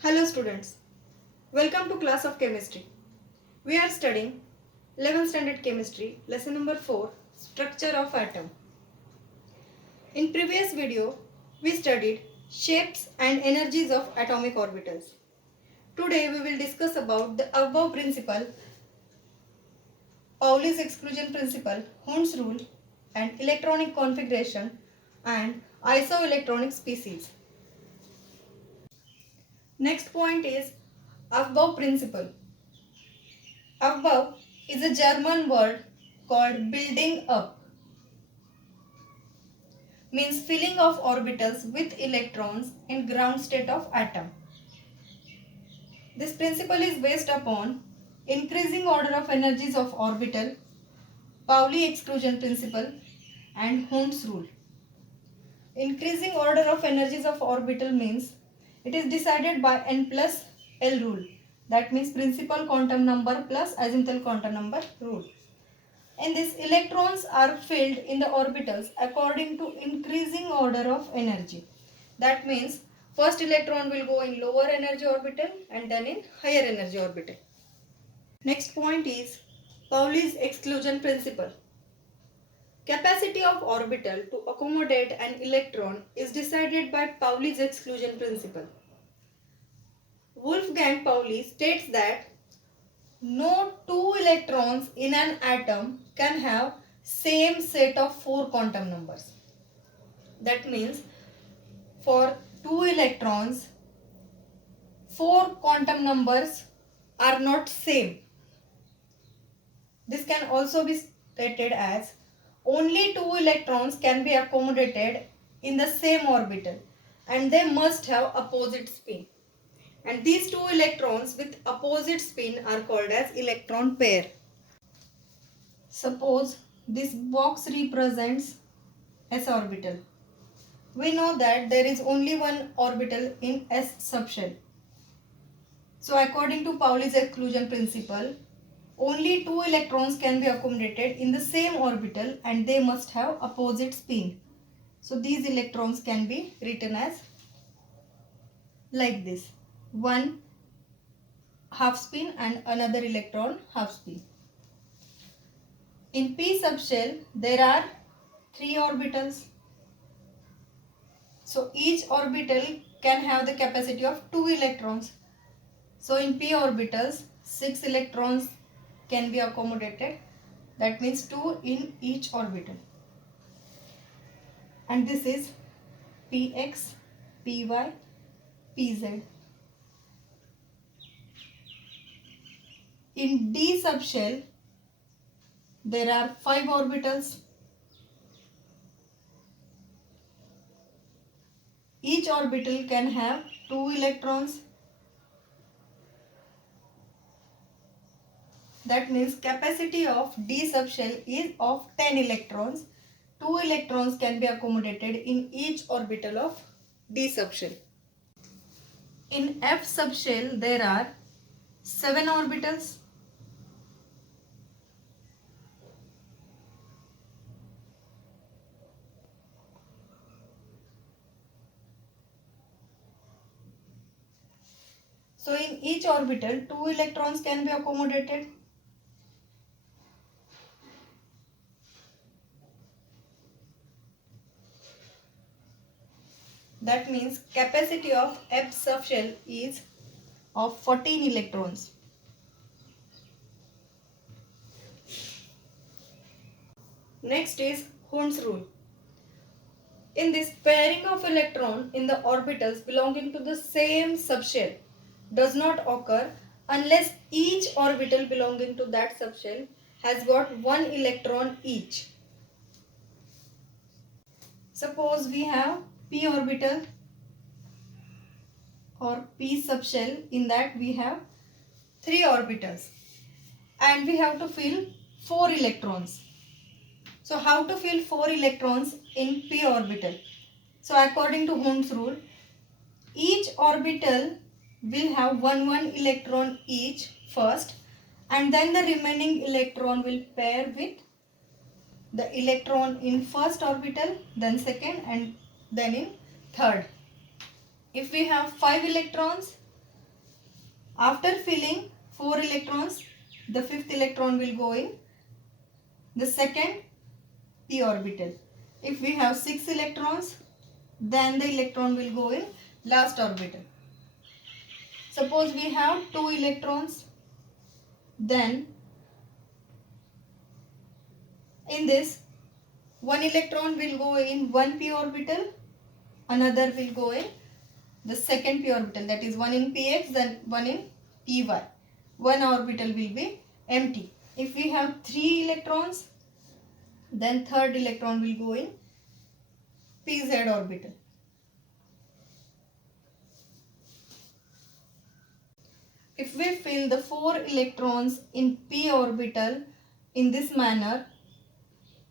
Hello students, welcome to class of chemistry. We are studying 11th standard chemistry lesson number 4 structure of atom. In previous video we studied shapes and energies of atomic orbitals. Today we will discuss about the above principle, Pauli's exclusion principle, Hund's rule and electronic configuration and isoelectronic species. Next point is above principle. Above is a German word called building up, means filling of orbitals with electrons in ground state of atom. This principle is based upon increasing order of energies of orbital, Pauli exclusion principle and Hund's rule. Increasing order of energies of orbital means it is decided by n plus L rule. That means principal quantum number plus azimuthal quantum number rule. In this, electrons are filled in the orbitals according to increasing order of energy. That means first electron will go in lower energy orbital and then in higher energy orbital. Next point is Pauli's exclusion principle. Capacity of orbital to accommodate an electron is decided by Pauli's exclusion principle. Wolfgang Pauli states that no two electrons in an atom can have same set of 4 quantum numbers. That means for 2 electrons, 4 quantum numbers are not same. This can also be stated as only 2 electrons can be accommodated in the same orbital and they must have opposite spin. And these 2 electrons with opposite spin are called as electron pair. Suppose this box represents s orbital. We know that there is only one orbital in s subshell. So according to Pauli's exclusion principle, only 2 electrons can be accommodated in the same orbital and they must have opposite spin. So these electrons can be written as like this. One half spin and another electron half spin. In p subshell there are 3 orbitals. So each orbital can have the capacity of 2 electrons. So in p orbitals 6 electrons can be accommodated. That means 2 in each orbital. And this is px, py, pz. In d subshell there are 5 orbitals. Each orbital can have 2 electrons. That means capacity of d subshell is of 10 electrons. 2 electrons can be accommodated in each orbital of d subshell. In f subshell there are 7 orbitals. So in each orbital 2 electrons can be accommodated. That means capacity of F subshell is of 14 electrons. Next is Hund's rule. In this, pairing of electron in the orbitals belonging to the same subshell does not occur unless each orbital belonging to that subshell has got 1 electron each. Suppose we have p orbital or p subshell, in that we have 3 orbitals and we have to fill 4 electrons. So how to fill 4 electrons in p orbital? So according to Hund's rule, each orbital will have 1 electron each first and then the remaining electron will pair with the electron in first orbital, then second and then in third. If we have 5 electrons, After filling 4 electrons, the fifth electron will go in the second p orbital. If we have 6 electrons, then the electron will go in last orbital. Suppose we have 2 electrons, then in this, one electron will go in one p orbital, another will go in the second p orbital, that is one in px, then one in py. One orbital will be empty. If we have 3 electrons, then third electron will go in pz orbital. If we fill the 4 electrons in p orbital in this manner,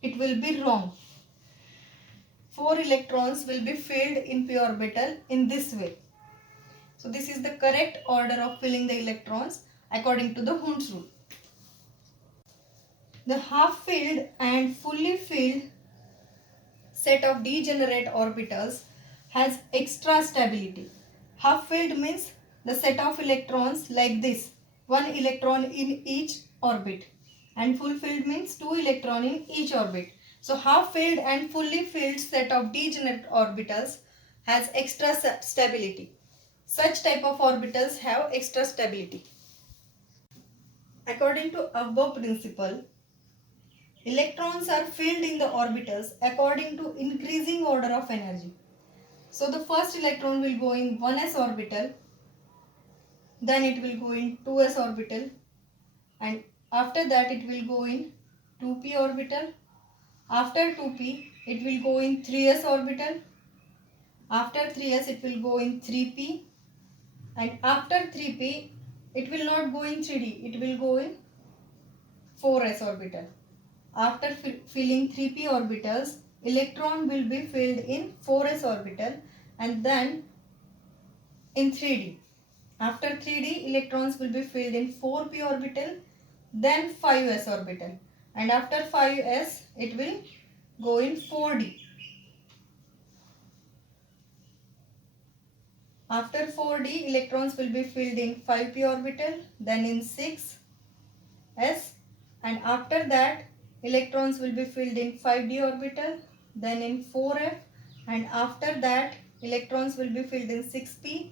it will be wrong. 4 electrons will be filled in p orbital in this way. So this is the correct order of filling the electrons according to the Hund's rule. The half filled and fully filled set of degenerate orbitals has extra stability. Half filled means the set of electrons like this, one electron in each orbit, and full filled means 2 electrons in each orbit. So half filled and fully filled set of degenerate orbitals has extra stability. Such type of orbitals have extra stability. According to above principle, electrons are filled in the orbitals according to increasing order of energy. So the first electron will go in 1s orbital, then it will go in 2s orbital, and after that it will go in 2p orbital. After 2p it will go in 3s orbital. After 3s it will go in 3p, and after 3p it will not go in 3d, it will go in 4s orbital. After filling 3p orbitals, electron will be filled in 4s orbital and then in 3d. After 3d, electrons will be filled in 4p orbital, then 5s orbital, and after 5s it will go in 4d. After 4d, electrons will be filled in 5p orbital, then in 6s, and after that electrons will be filled in 5d orbital, then in 4f, and after that electrons will be filled in 6p,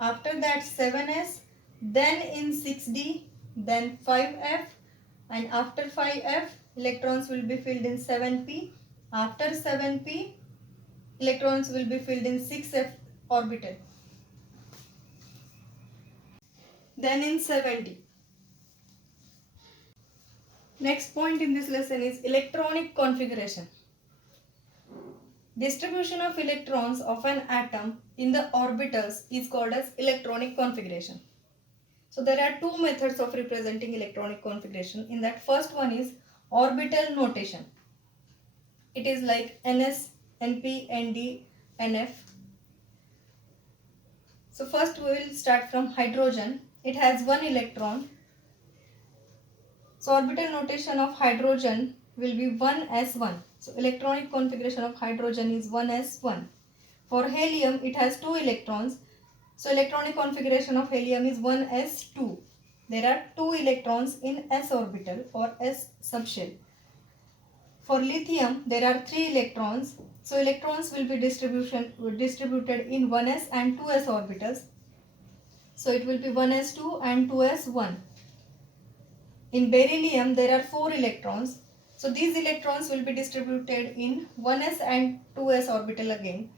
after that 7s, then in 6d, then 5f, and after 5f electrons will be filled in 7p, after 7p electrons will be filled in 6f orbital, then in 7d. Next point in this lesson is electronic configuration. Distribution of electrons of an atom in the orbitals is called as electronic configuration. So there are two methods of representing electronic configuration. In that, first one is orbital notation. It is like ns, np, nd, nf. So first we will start from hydrogen. It has one electron. So orbital notation of hydrogen will be 1s1. So electronic configuration of hydrogen is 1s1. For helium, it has 2 electrons. So electronic configuration of helium is 1s2. There are 2 electrons in s orbital or s subshell. For lithium, there are 3 electrons. So electrons will be distributed in 1s and 2s orbitals. So it will be 1s2 and 2s1. In beryllium, there are 4 electrons. So these electrons will be distributed in 1s and 2s orbital again.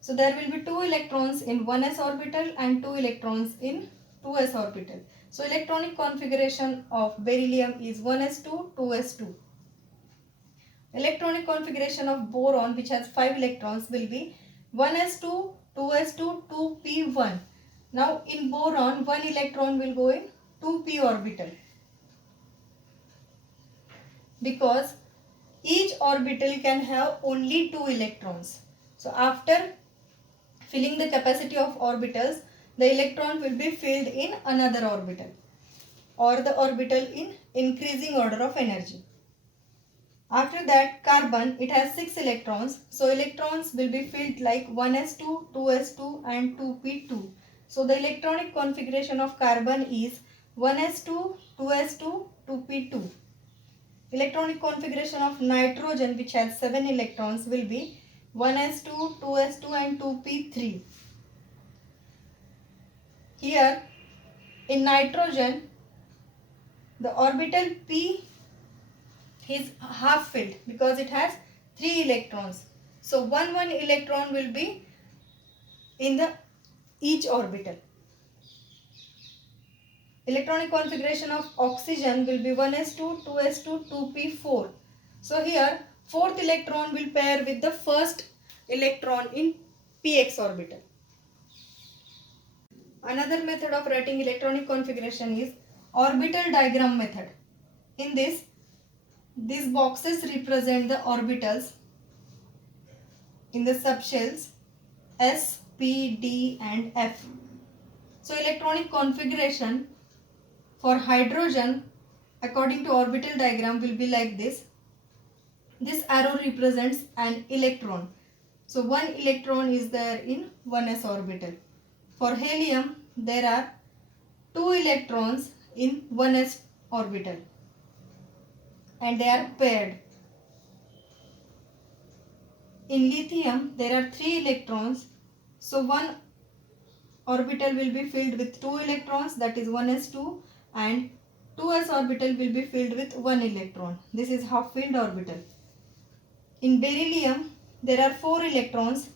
So there will be 2 electrons in 1s orbital and 2 electrons in 2s orbital. So electronic configuration of beryllium is 1s2, 2s2. Electronic configuration of boron, which has 5 electrons, will be 1s2, 2s2, 2p1. Now in boron, 1 electron will go in 2p orbital, because each orbital can have only 2 electrons. So after filling the capacity of orbitals, the electron will be filled in another orbital or the orbital in increasing order of energy. After that, carbon, it has 6 electrons. So electrons will be filled like 1s2, 2s2 and 2p2. So the electronic configuration of carbon is 1s2, 2s2, 2p2. Electronic configuration of nitrogen, which has 7 electrons, will be 1s2, 2s2 and 2p3. Here in nitrogen, the orbital p is half filled because it has 3 electrons. So one electron will be in the each orbital. Electronic configuration of oxygen will be 1s2, 2s2, 2p4. So here fourth electron will pair with the first electron in px orbital. Another method of writing electronic configuration is orbital diagram method. In this, these boxes represent the orbitals in the subshells S, P, D and F. So electronic configuration for hydrogen according to orbital diagram will be like this. This arrow represents an electron. So one electron is there in 1s orbital. For helium, there are 2 electrons in 1s orbital and they are paired. In lithium, there are 3 electrons. So one orbital will be filled with 2 electrons, that is 1s2, and 2s orbital will be filled with 1 electron. This is half filled orbital. In beryllium, there are 4 electrons.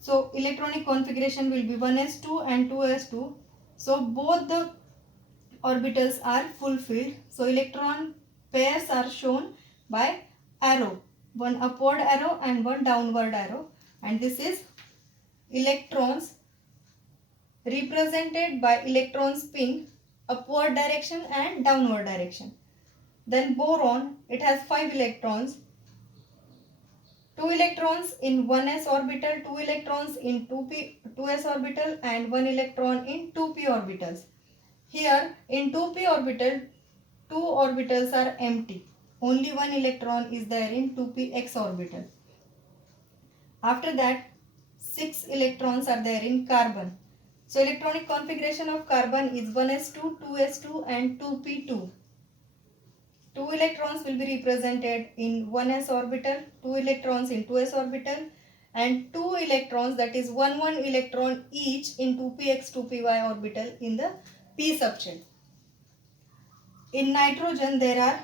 So electronic configuration will be 1s2 and 2s2. So both the orbitals are full filled. So electron pairs are shown by arrow, one upward arrow and one downward arrow, and this is electrons represented by electron spin upward direction and downward direction. Then boron, it has 5 electrons, 2 electrons in 1s orbital, 2 electrons in 2s orbital and 1 electron in 2p orbitals. Here in 2p orbital, 2 orbitals are empty. Only 1 electron is there in 2px orbital. After that, 6 electrons are there in carbon. So electronic configuration of carbon is 1s2, 2s2 and 2p2. 2 electrons will be represented in 1s orbital, 2 electrons in 2s orbital and 2 electrons, that is 1 electron each in 2px, 2py orbital in the p subshell. In nitrogen, there are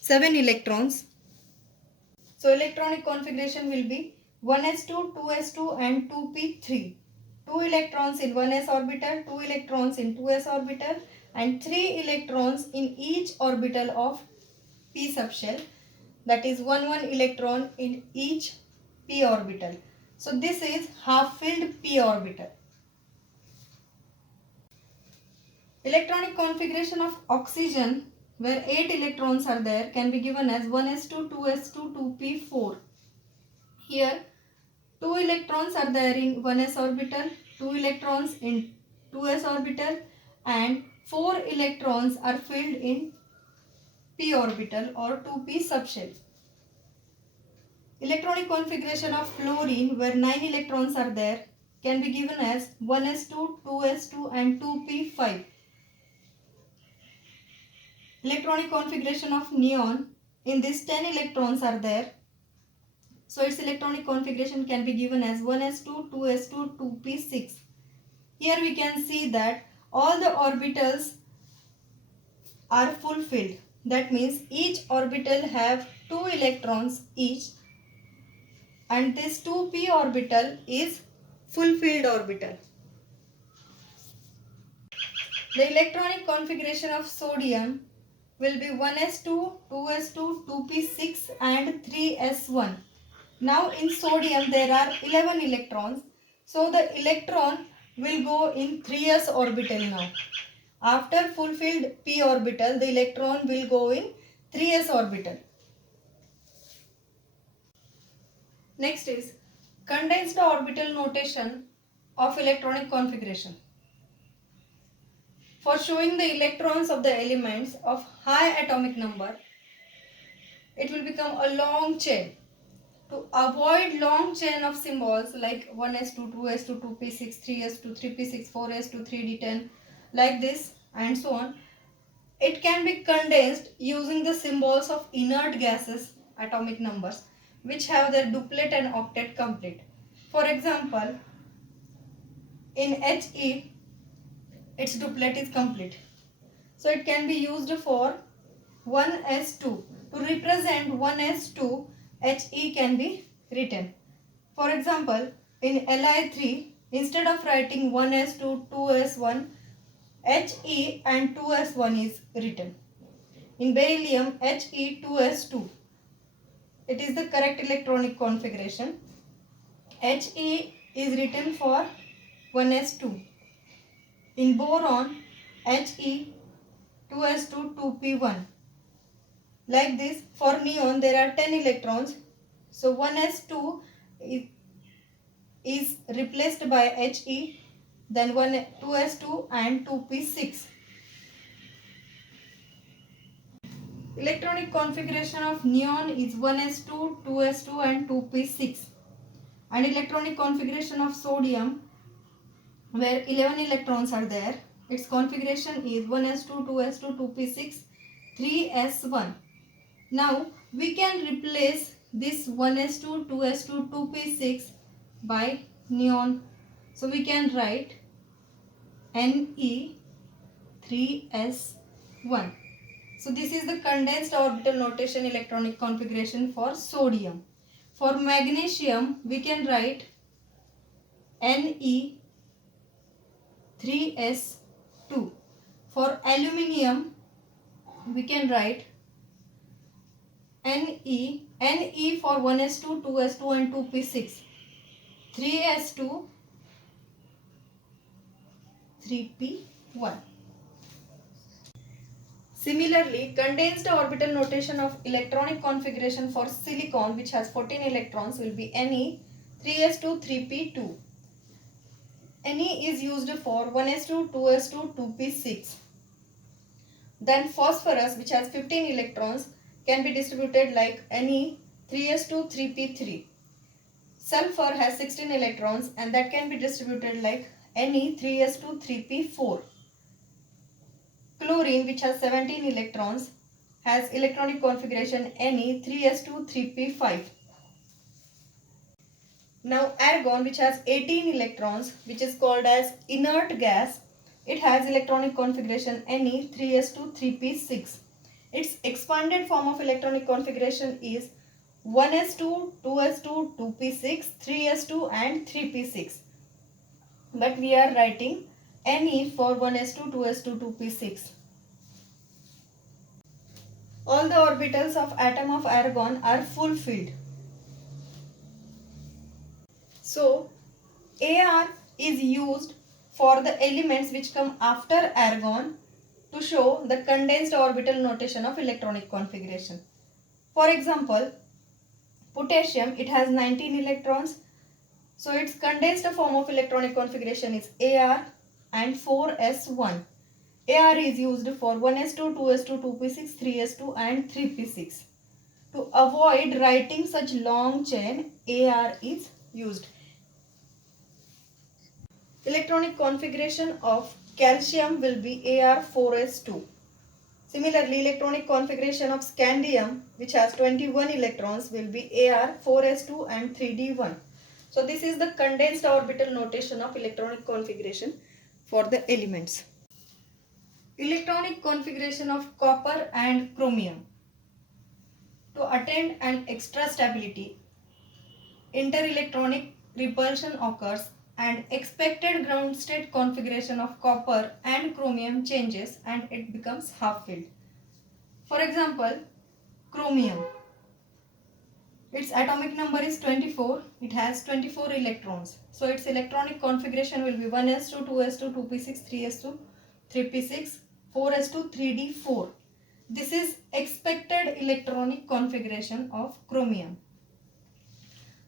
7 electrons. So electronic configuration will be 1s2, 2s2 and 2p3. 2 electrons in 1s orbital, 2 electrons in 2s orbital and 3 electrons in each orbital of p subshell, that is 1 electron in each p orbital. So this is half filled p orbital. Electronic configuration of oxygen, where 8 electrons are there, can be given as 1s2, 2s2, 2p4. Here 2 electrons are there in 1s orbital, 2 electrons in 2s orbital and 4 electrons are filled in p orbital or 2p subshell. Electronic configuration of fluorine, where 9 electrons are there, can be given as 1s2, 2s2 and 2p5. Electronic configuration of neon, in this 10 electrons are there. So its electronic configuration can be given as 1s2, 2s2, 2p6. Here we can see that all the orbitals are fulfilled. That means each orbital have 2 electrons each and this 2p orbital is fulfilled orbital. The electronic configuration of sodium will be 1s2, 2s2, 2p6 and 3s1. Now in sodium there are 11 electrons. So the electron will go in 3s orbital now. After fulfilled p orbital, the electron will go in 3s orbital. Next is condensed orbital notation of electronic configuration. For showing the electrons of the elements of high atomic number, it will become a long chain. To avoid long chain of symbols like 1s2, 2s2, 2p6, 3s2, 3p6, 4s2, 3d10, like this and so on, it can be condensed using the symbols of inert gases atomic numbers which have their duplet and octet complete. For example, in He, its duplet is complete. So it can be used for 1s2. To represent 1s2, He can be written. For example, in Li3, instead of writing 1s2, 2s1, He and 2s1 is written. In beryllium, He 2s2. It is the correct electronic configuration. He is written for 1s2. In boron, He 2s2 2p1. Like this, for neon there are 10 electrons. So 1s2 is replaced by He, then 2s2 and 2p6. Electronic configuration of neon is 1s2, 2s2 and 2p6. And electronic configuration of sodium, where 11 electrons are there, its configuration is 1s2, 2s2, 2p6, 3s1. Now we can replace this 1s2, 2s2, 2p6 by neon. So we can write Ne 3s1. So this is the condensed orbital notation electronic configuration for sodium. For magnesium, we can write Ne 3s2. For aluminium, we can write Ne for 1s2, 2s2 and 2p6, 3s2, 3p1. Similarly, condensed orbital notation of electronic configuration for silicon, which has 14 electrons, will be Ne 3s2, 3p2. Ne is used for 1s2, 2s2, 2p6. Then phosphorus, which has 15 electrons, can be distributed like Ne 3s2, 3p3. Sulfur has 16 electrons and that can be distributed like Ne 3s2, 3p4. Chlorine, which has 17 electrons, has electronic configuration Ne 3s2, 3p5. Now argon, which has 18 electrons, which is called as inert gas, it has electronic configuration Ne 3s2, 3p6. Its expanded form of electronic configuration is 1s2, 2s2, 2p6, 3s2 and 3p6. But we are writing Ne for 1s2, 2s2, 2p6. All the orbitals of atom of argon are full filled. So, Ar is used for the elements which come after argon to show the condensed orbital notation of electronic configuration. For example, potassium, it has 19 electrons. So, its condensed form of electronic configuration is Ar and 4s1. Ar is used for 1s2, 2s2, 2p6, 3s2 and 3p6. To avoid writing such long chain, Ar is used. Electronic configuration of calcium will be Ar4s2. Similarly, electronic configuration of scandium, which has 21 electrons, will be Ar4s2 and 3d1. So this is the condensed orbital notation of electronic configuration for the elements. Electronic configuration of copper and chromium. To attain an extra stability, interelectronic repulsion occurs and expected ground state configuration of copper and chromium changes and it becomes half filled. For example, chromium. Its atomic number is 24. It has 24 electrons. So its electronic configuration will be 1s2, 2s2, 2p6, 3s2, 3p6, 4s2, 3d4. This is expected electronic configuration of chromium.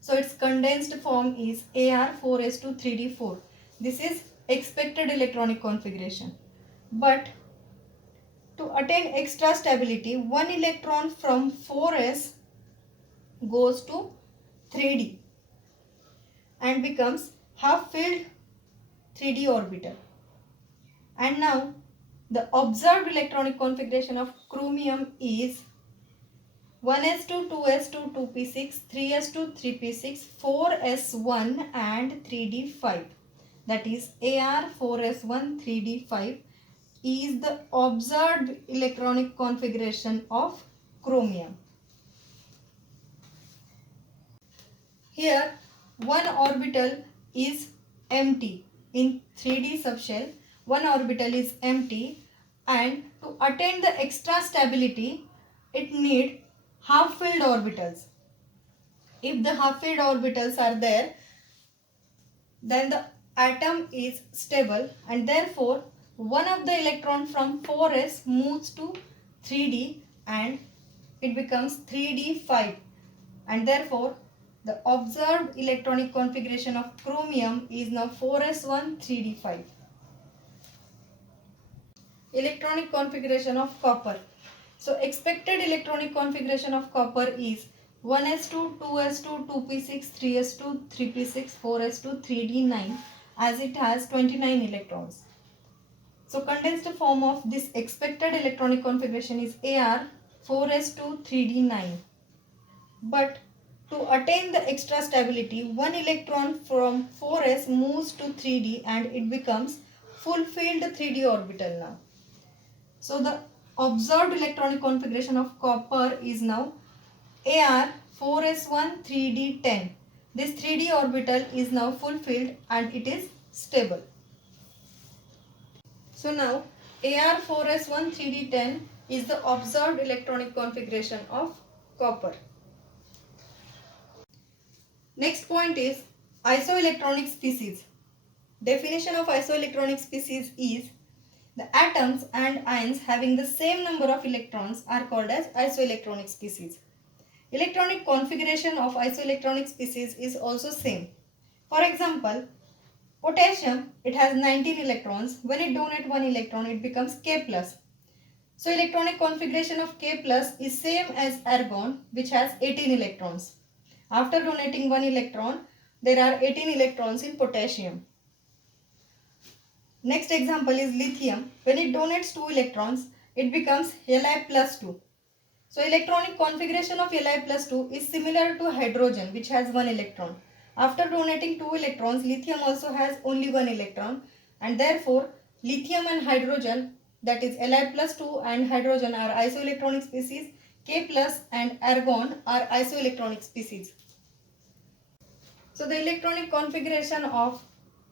So its condensed form is Ar4s2, 3d4. This is expected electronic configuration. But to attain extra stability, one electron from 4s goes to 3D and becomes half-filled 3D orbital. And now the observed electronic configuration of chromium is 1s2, 2s2, 2p6, 3s2, 3p6, 4s1 and 3d5. That is Ar 4s1 3d5 is the observed electronic configuration of chromium. Here one orbital is empty in 3D subshell. One orbital is empty, and to attain the extra stability it needs half-filled orbitals. If the half-filled orbitals are there, then the atom is stable, and therefore one of the electron from 4s moves to 3D and it becomes 3d5, and therefore the observed electronic configuration of chromium is now 4s1 3d5. Electronic configuration of copper. So expected electronic configuration of copper is 1s2, 2s2, 2p6, 3s2, 3p6, 4s2, 3d9, as it has 29 electrons. So condensed form of this expected electronic configuration is Ar 4s2, 3d9. But to attain the extra stability, one electron from 4s moves to 3d and it becomes full-filled 3d orbital now. So the observed electronic configuration of copper is now Ar 4s1 3d10. This 3d orbital is now fulfilled and it is stable. So now Ar 4s1 3d10 is the observed electronic configuration of copper. Next point is isoelectronic species. Definition of isoelectronic species is the atoms and ions having the same number of electrons are called as isoelectronic species. Electronic configuration of isoelectronic species is also same. For example, potassium, it has 19 electrons. When it donates 1 electron, it becomes K+. So electronic configuration of K+ is same as argon, which has 18 electrons. After donating 1 electron, there are 18 electrons in potassium. Next example is lithium. When it donates 2 electrons, it becomes Li+2. So electronic configuration of Li+2 is similar to hydrogen, which has 1 electron. After donating 2 electrons, lithium also has only 1 electron, and therefore lithium and hydrogen, that is Li+2 and hydrogen, are isoelectronic species. K+ and argon are isoelectronic species. So the electronic configuration of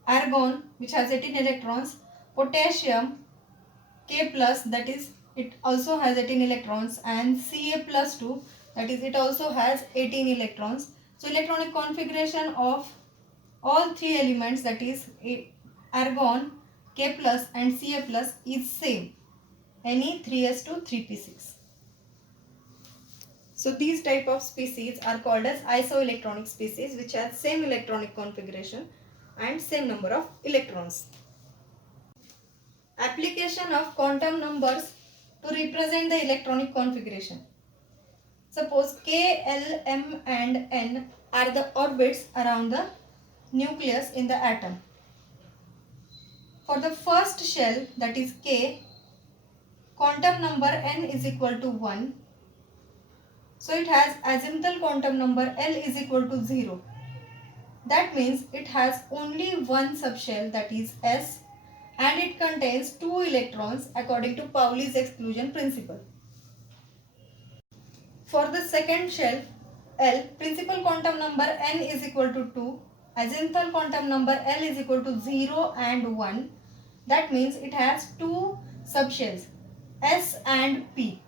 argon, which has 18 electrons, potassium K+, that is it also has 18 electrons, and Ca+2, that is it also has 18 electrons. So electronic configuration of all three elements, that is argon, K+ and Ca+ is same, Ne3s2 3p6. So these type of species are called as isoelectronic species, which have same electronic configuration and same number of electrons. Application of quantum numbers to represent the electronic configuration. Suppose K, L, M and N are the orbits around the nucleus in the atom. For the first shell, that is K, quantum number N is equal to 1. So it has azimuthal quantum number L is equal to 0. That means it has only one subshell, that is S, and it contains 2 electrons according to Pauli's exclusion principle. For the second shell L, principal quantum number N is equal to 2, azimuthal quantum number L is equal to 0 and 1. That means it has 2 subshells, S and P.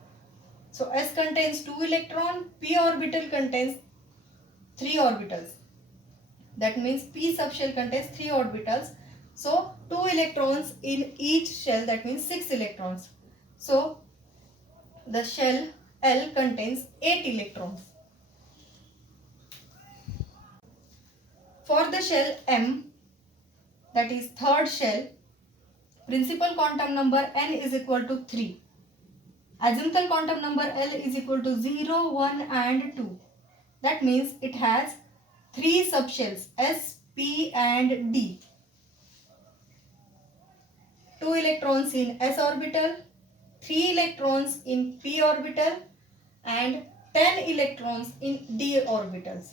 So S contains 2 electrons, P orbital contains 3 orbitals. That means P subshell contains 3 orbitals. So 2 electrons in each shell, that means 6 electrons. So the shell L contains 8 electrons. For the shell M, that is third shell, principal quantum number N is equal to 3. Azimuthal quantum number L is equal to 0, 1 and 2. That means it has three subshells S, P and D. 2 electrons in s orbital, 3 electrons in p orbital and 10 electrons in d orbitals.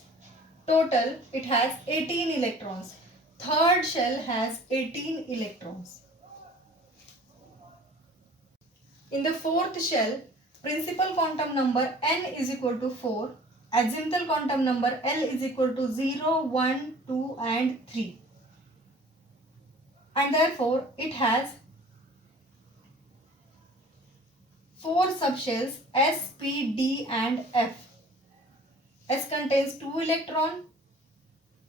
Total it has 18 electrons. Third shell has 18 electrons. In the fourth shell, principal quantum number n is equal to 4, azimuthal quantum number L is equal to 0, 1, 2 and 3. And therefore it has 4 subshells S, P, D and F. S contains 2 electron,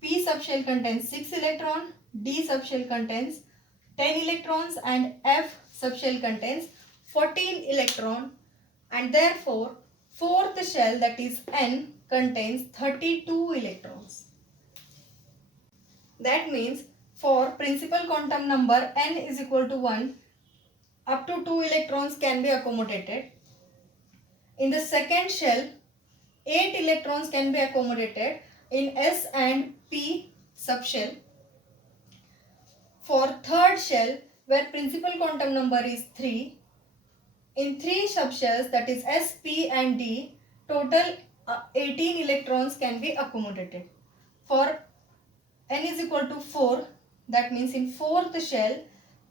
P subshell contains 6 electron, D subshell contains 10 electrons and F subshell contains 14 electron, and therefore fourth shell, that is N, contains 32 electrons. That means for principal quantum number n is equal to 1, up to 2 electrons can be accommodated. In the second shell, 8 electrons can be accommodated in S and P subshell. For third shell, where principal quantum number is 3, in 3 subshells, that is S, P and D, total 18 electrons can be accommodated. For n is equal to 4, that means in fourth shell,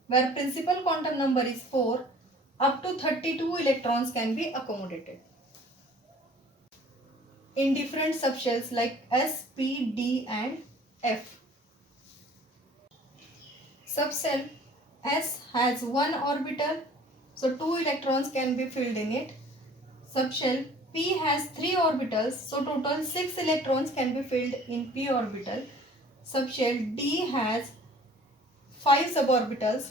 where principal quantum number is 4, up to 32 electrons can be accommodated in different subshells like S, P, D and F. Subshell S has 1 orbital, so 2 electrons can be filled in it. Subshell P has 3 orbitals, so total 6 electrons can be filled in P orbital. Subshell D has 5 suborbitals,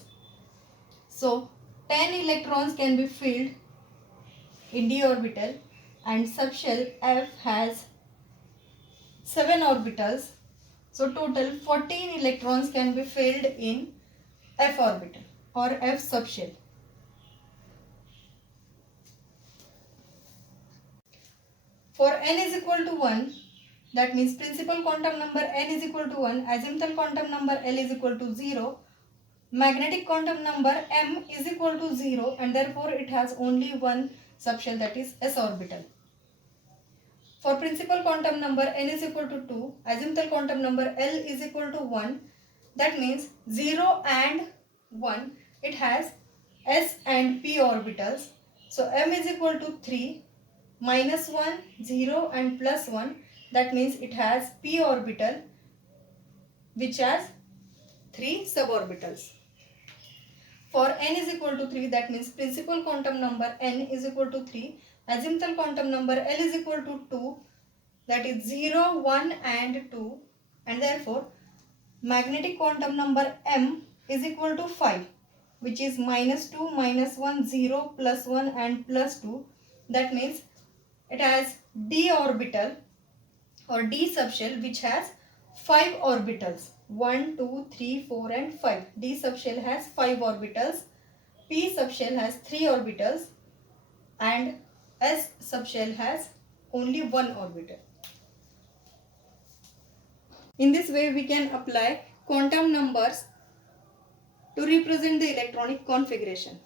so 10 electrons can be filled in D orbital, and subshell F has 7 orbitals, so total 14 electrons can be filled in F orbital or F subshell. For n is equal to 1, that means principal quantum number n is equal to 1, azimuthal quantum number L is equal to 0, magnetic quantum number m is equal to 0, and therefore it has only one subshell, that is s orbital. For principal quantum number n is equal to 2, azimuthal quantum number L is equal to 1, that means 0 and 1, it has s and p orbitals. So m is equal to 3, minus 1, 0 and plus 1, that means it has p orbital which has 3 suborbitals. For n is equal to 3, that means principal quantum number n is equal to 3, azimuthal quantum number L is equal to 2, that is 0, 1 and 2, and therefore magnetic quantum number m is equal to 5, which is minus 2, minus 1, 0, plus 1 and plus 2, that means it has d orbital or d subshell which has 5 orbitals, 1, 2, 3, 4 and 5. D subshell has 5 orbitals, P subshell has 3 orbitals and S subshell has only 1 orbital. In this way we can apply quantum numbers to represent the electronic configuration.